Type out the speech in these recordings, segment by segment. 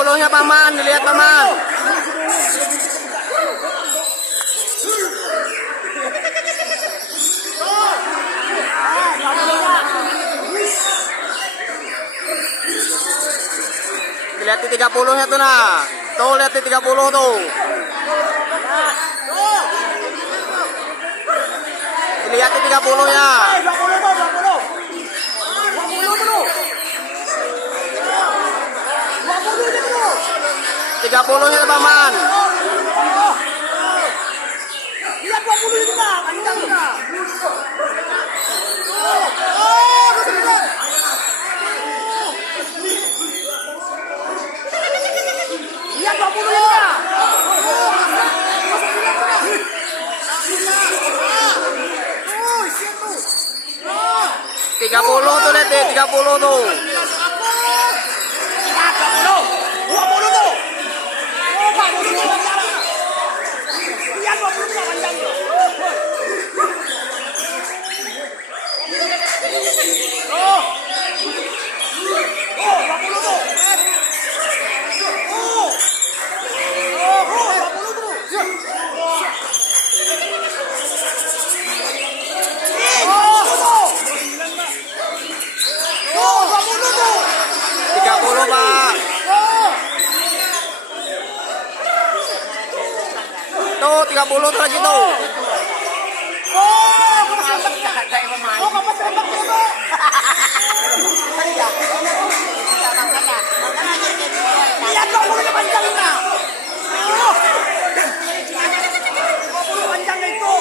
30-nya paman, dilihat paman. Dilihat di 30-nya tuh nah. Tuh lihat di 30 tuh. Dilihat di 30-nya. 30-nya paman. Lihat 20 itu Pak, panjang Pak. Lihat 20 itu Pak. 30 tuh lihat deh, 30 tuh. 20 tuh. Oh, Pak, 20 panjang. Lihat 20 itu panjang. Oh. Oh, 20 tuh. Oh. Oh, 20 tuh. Oh, 20 tuh. 30 Pak. Tuh 30 tuh lagi tuh. Oh, kamu tembak juga. Lihat 20 panjang Pak. Oh. 20 panjang itu.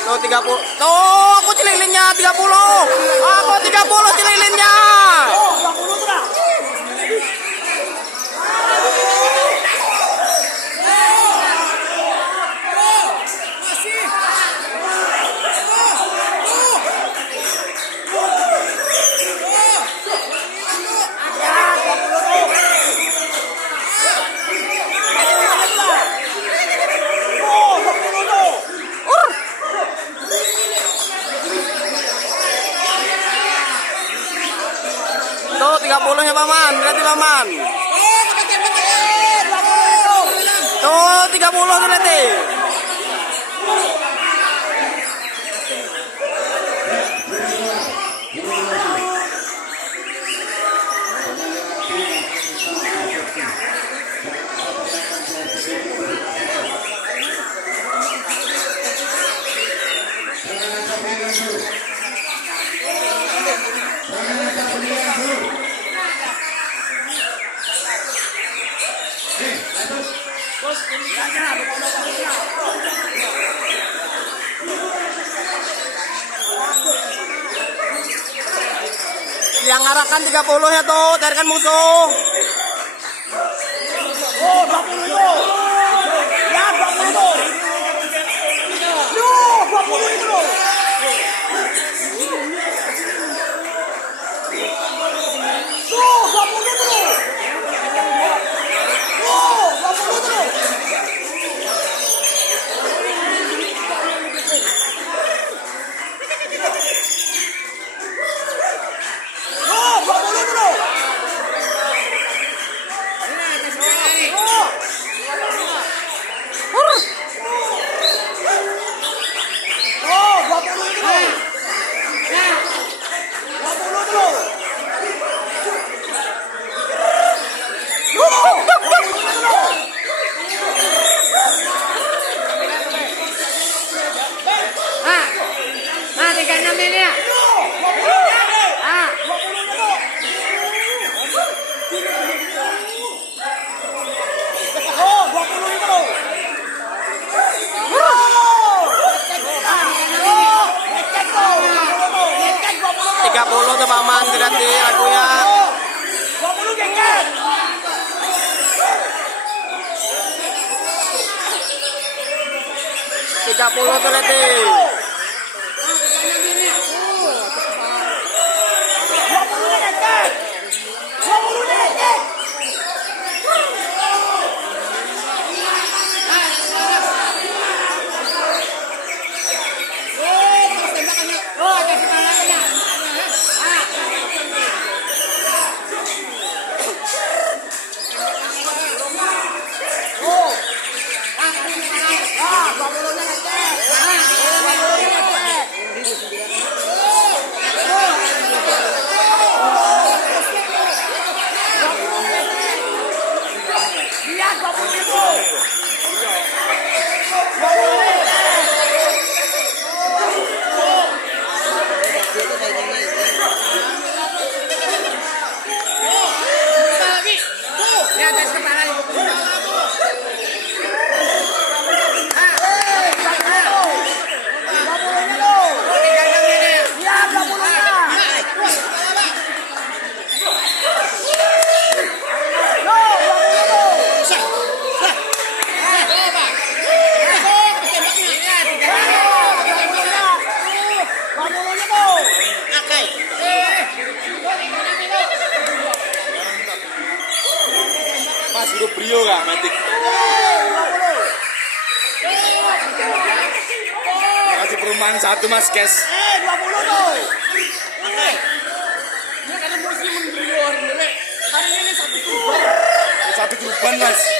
Tuh 30. Tuh aku cililinnya 30. Aku 30 cililinnya. Oh, 20 tuh dah. Tuh 30-nya paman, lihat paman. Tuh 30 tuh lihat deh. Yang arahkan 30-nya tuh, carikan musuh. Oh, 20 itu. Ya, 20 itu. Yuh, 20 itu. Tuh, 20 itu. Tuh, 20 itu. Tuh, 20 itu. Oh, 20 itu. 20 itu. Nah, 36 ini ya. Ah. Oh, 20 itu. 30 tuh paman, lihat di lagunya. 20 gengket. 30 tuh lihat deh. 20 gengket. 20 gengket. Oh, kasih malamnya. Ah. Rio kak, Matic. Kasih perumahan satu mas, guys. 20 tuh. Satu kurban mas.